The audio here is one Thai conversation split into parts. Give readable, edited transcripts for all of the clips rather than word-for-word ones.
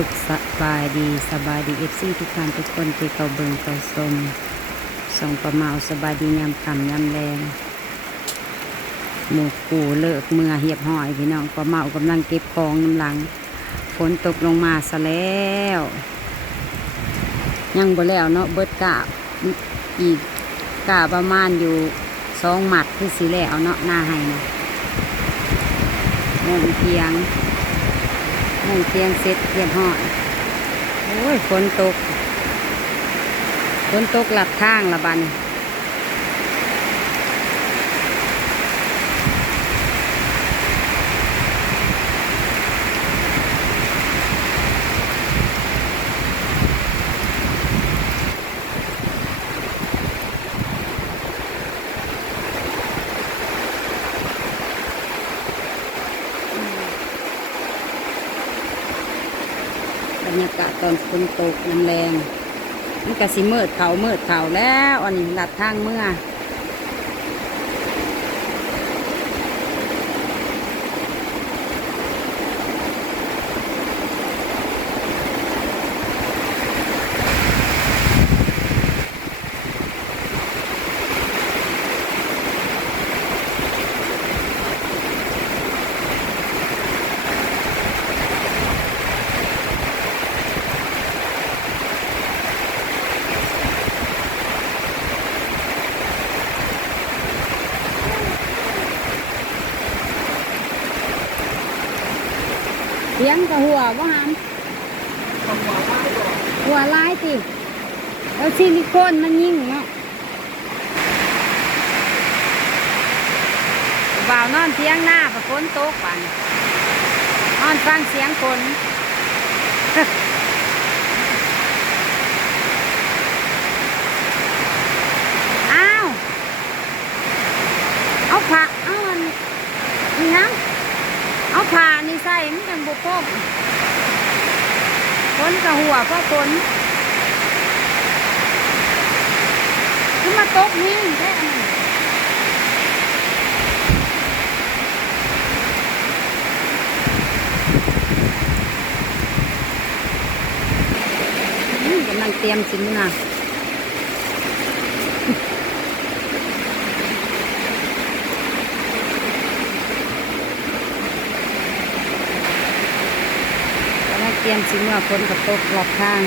สุขสบายดีFC ทุกท่านทุกคนที่เขาเบิ่งเขาชมส่งประเมาสบายดียามค่ำยามแรงหมู่กูเลิกเมื่อเหียบห้อยพี่น้องประเมากำลังเก็บของน้ำหลังฝนตกลงมาซะแล้วยังบ่แล้วเนาะเบิดกะอีกกะประมาณอยู่2 หมัดคือสิแล้วเนาะหน้าให้นะมุ่งเทียงเสร็จเรียบร้อยโอ้ยฝนตกหลับทางละบันบรรยากาศตอนฝนตกน้ำแรงมันก็สิมืดเขาแล้วอันนี้หลับทางเมื่อเสียงกับหัวบ่หามหัวลายสิแล้วซิลิโคนมันยิ่งเนาะบ่าวนอนเสียงหน้าพอฝนตกปันนอนฟังเสียงฝนอ้าวเอาผ้าเอาอันนี่นะเอาผ้านี่ใส่มันจังบุโป้งฝนกับหัวก็ฝนขึ้นมาตกนี่แค่นั้นกำลังเตรียมสินนะเตรียมสิเมื่อฝนกับตกหลอกทาง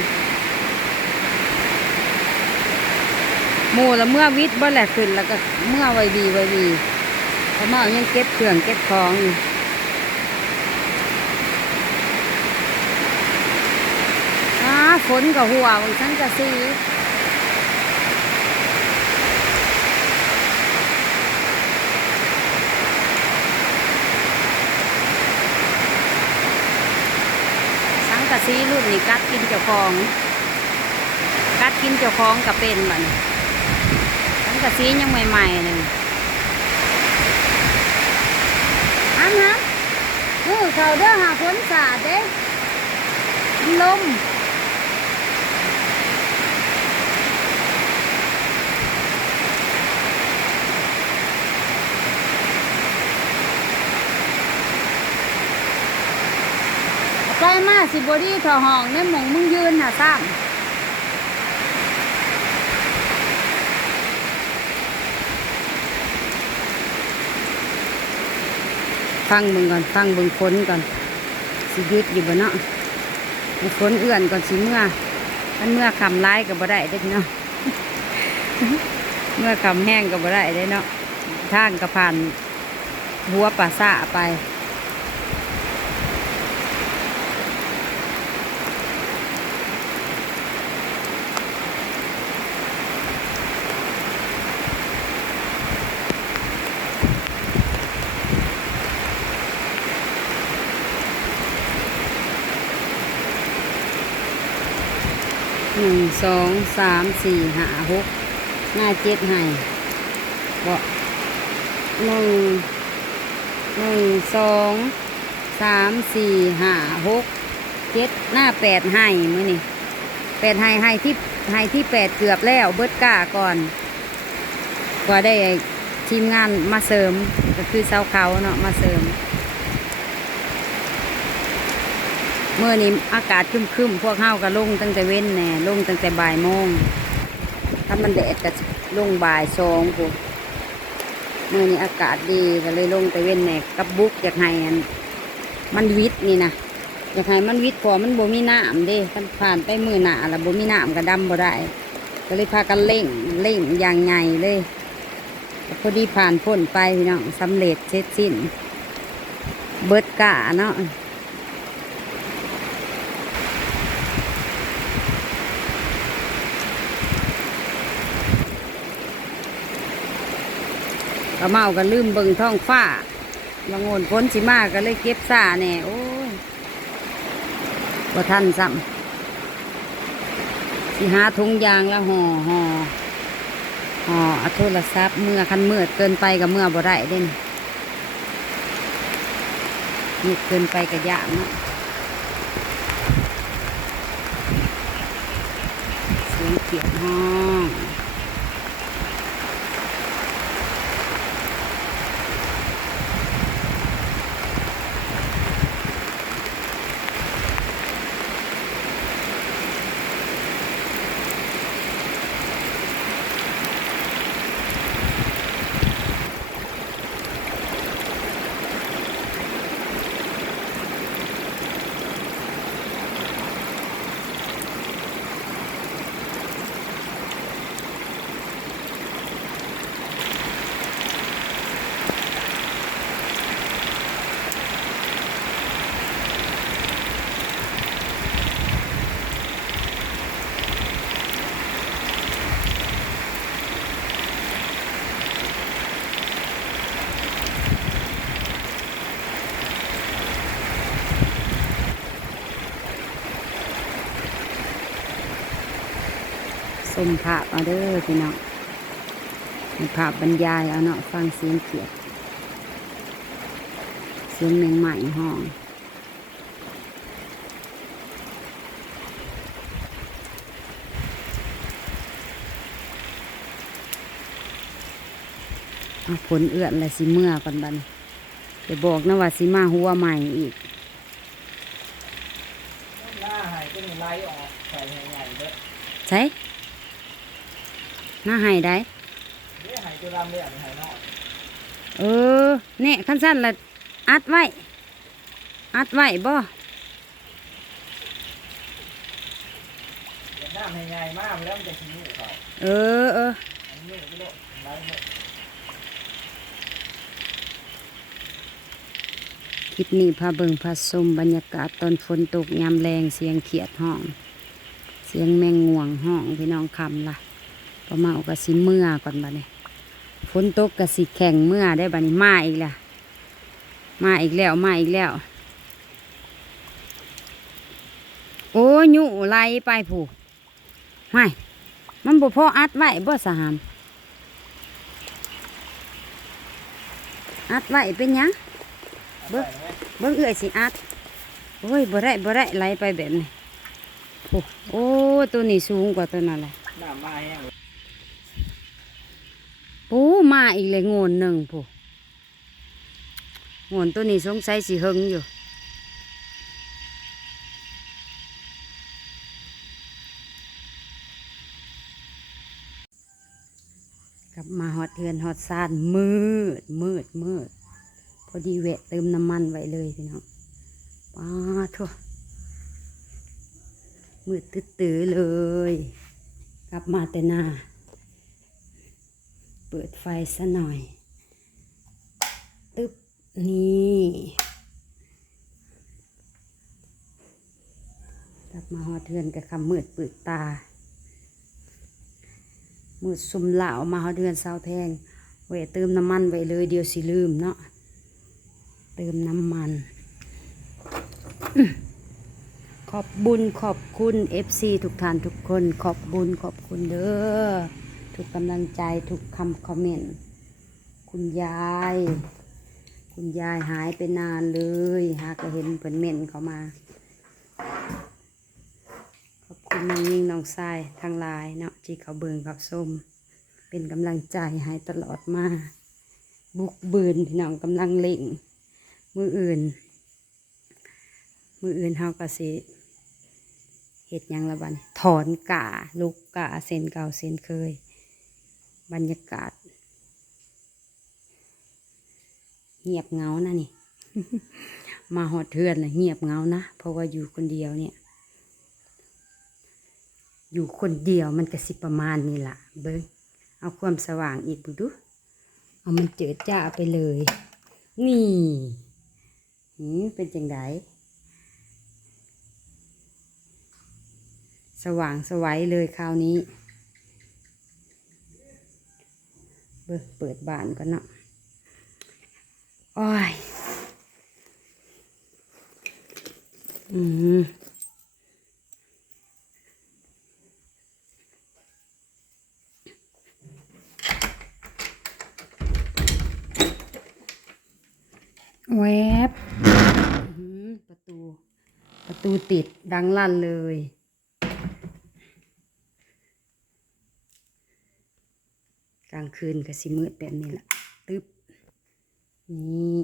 หมู่แล้วเมื่อวิทย์บ่แหละขึ้นแล้วก็เมื่อไวบีเพราะเมื่อยังเก็บเครื่องเก็บของอยู่ฝนกับหัวของฉันจะซื้อกะซีรุ่นนี่กัดกินเจ้าของกับเป็นมันทั้งกะซียังใหม่ๆหนึ่งฮะเขาเด้อหาฝนสาดเด้ลมใกล้มาสิบอดี้ถอห้องเนี่ยมองมึงยืนหาซ้ำฟังเบิ่งก่อนฟังเบิ่งฝนก่อนสิหยุดอยู่บ่เนาะฝนเอื่อนก่อนสิเมื่อคำร้ายกับบ่ได้เด้เนาะ เมื่อคำแห้งกับบ่ได้เด้เนาะทางกระพันหัวป่าซ่าไป1 2 3 4 5 6หน้า7ให้บ่1 2 3 4 5 6 7หน้า8ให้มื้อนี่8ให้ที่8เกือบแล้วเบิดก้าก่อนกว่าได้ทีมงานมาเสริมก็คือเสาเขาเนาะมาเสริม เมื่อนี้อากาศครึมๆพวกเฮาก็ลงตั้งแต่เว้นแน่ลงตั้งแต่บ่ายโมงถ้ามันแดดก็ลงบ่ายสองพวกเมื่อนี้อากาศดีก็เลยลงแต่เว้นแน่กับบุกอยากให้มันวิทย์นี่นะอยากให้มันวิทย์พอมันบ่มีน้ำเด้มันผ่านไปมือหนาแล้วบ่มีน้ำก็ดำบ่ได้ก็เลยพากันเร่งอย่างใหญ่เลยพอดีผ่านพ้นไปพี่น้องสำเร็จเสร็จสิ้นเบิดกะเนาะก็เมาก็ลืมเบิ่งท้องฟ้าบางโอนพ้นสิมาก็เลยเก็บซ่าแน่โอ้ยบ่ทันซ้ำสิหาถุงยางแล้วห่อเอาโทรศัพท์เมื่อคันมืดเกินไปกับเมื่อบ่ได้เด่นมืดเกินไปกับยากเนาะเสียงเขียดห้องชมภาพเอาเด้อพี่น้องภาพบรรยายเอาเนาะฟังเสียงเขียดเสียงแมงใหม่ห้องเอาผลเอื้อนอะไรสิเมื่อก่อนบัดนจะบอกนะว่าสิมาหัวใหม่อีกหน้าหายก็มีไล่ออกใส่ใหญ่ๆเด้อใช่น่าให้ได้เด้หายตัวดำเลยอ่ะหายนอกเนี่ยขั้นสั้นละอัดไว้บ่หน้าใหญ่ๆมากแล้วมันจะชิ้นนี้เขาอันนี้ไม่รู้ไล่หมดคลิปนี้พาเบิ่งพาชมบรรยากาศตอนฝนตกยามแรงเสียงเขียดห้องเสียงแมงง่วงห้องพี่น้องคำล่ะพอมาเอากระสิเมื่อก่อนบัดนี้ฝนตกกระสิแข่งเมื่อได้บัดนี้มาอีกแล้วโอ้ยยุไหลไปผู้ไม่มันบ่พออัดไว้บ่สหามอัดไว้เป็นยังเบิ่งเอื้อยสิอัดโอ้ยบ่ได้ไหลไปแบบนี้โอ้ตัวนี้สูงกว่าตัวนั้นแหละน้ำมาแห้งปูมาอีกเลยโงนหนึ่งผู้โงนตัวนี้สงสัยสิหึงอยู่กลับมาฮอดเทือนฮอดซานมืดพอดีแวะเติมน้ำมันไว้เลยพี่น้องป้าทั่วมืดตื้อเลยกลับมาแต่หน้าเปิดไฟซะหน่อยตึ๊บนี่กลับมาฮอดเทือนกับคำมืดปืดตามืดซุ่มเหล่ามาฮอดเทือนเสาแพงแวะเติมน้ำมันไว้เลยเดี๋ยวสิลืมเนาะเติมน้ำมันขอบคุณ FC ทุกท่านทุกคนขอบคุณเด้อทุกกำลังใจทุกคำคอมเมนต์คุณยายหายไปนานเลยหาก็เห็นเพิ่นเม่นเข้ามาขอบคุณน้องยิ่งน้องทรายทางไลน์เนาะที่เขาเบิ่งเขาส้มเป็นกำลังใจให้ตลอดมาบุกบืนพี่น้องกำลังเล่งมืออื่น มืออื่นเฮาก็สิเฮ็ดหยังละบัดนี้ถอนกะลูกกะเส้นเก่าเส้นเคยบรรยากาศเงียบเหงานะนี่ มาหอดเทือนเลยเงียบเหงานะเพราะว่าอยู่คนเดียวเนี่ย อยู่คนเดียวมันก็สิประมาณนี้ล่ะเบิ้งเอาความสว่างอีกดูเอามันเจิดจ้าไปเลย นี่เป็นจังไดสว่างสวัยเลยคราวนี้เบิ้งเปิดบ้านก่อนเนาะโอ้ยแวบประตูติดดังลั่นเลยกลางคืนก็สิมืดแบบนี้แหละตึ๊บนี่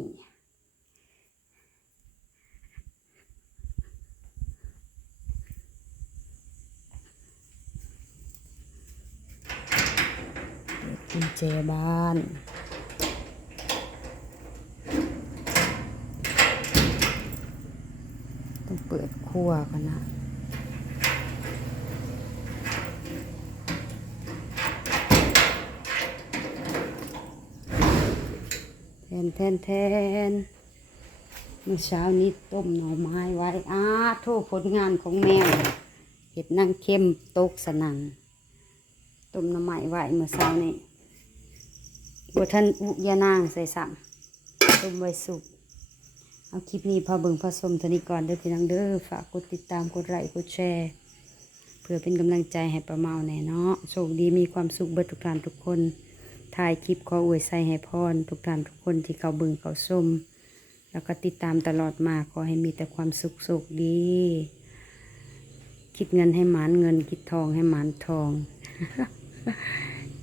กุญแจบ้านต้องเปิดครัวก่อนนะแทนเมื่อเช้านี้ต้มหน่อไม้ไว้โทษผลงานของแมวเห็ดนั่งเข้มตกสนั่นต้มหน่อไม้ไว้เมื่อเช้านี้บท่านอุยานางใส่ซ้ำต้มไว้สุกเอาคลิปนี้พอเบิ่งพอชมเท่านี้ก่อนเด้อพี่น้องเด้อฝากกดติดตามกดไลค์กดแชร์เพื่อเป็นกำลังใจให้ป้าเมาแน่เนาะโชคดีมีความสุขเบิดทุกท่านทุกคนถ่ายคลิปขออวยใส่ให้พรทุกท่านทุกคนที่เขาเบิ่งเขาชมแล้วก็ติดตามตลอดมาขอให้มีแต่ความสุขสุขดีคิดเงินให้หมานเงินคิดทองให้หมานทอง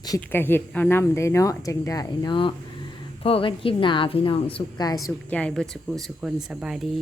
คิดกะเห็ดเอาน้ำได้เนาะจังได้เนาะพ่อกันคลิปหนาพี่น้องสุขกายสุขใจเบิดสุขสุขคนสบายดี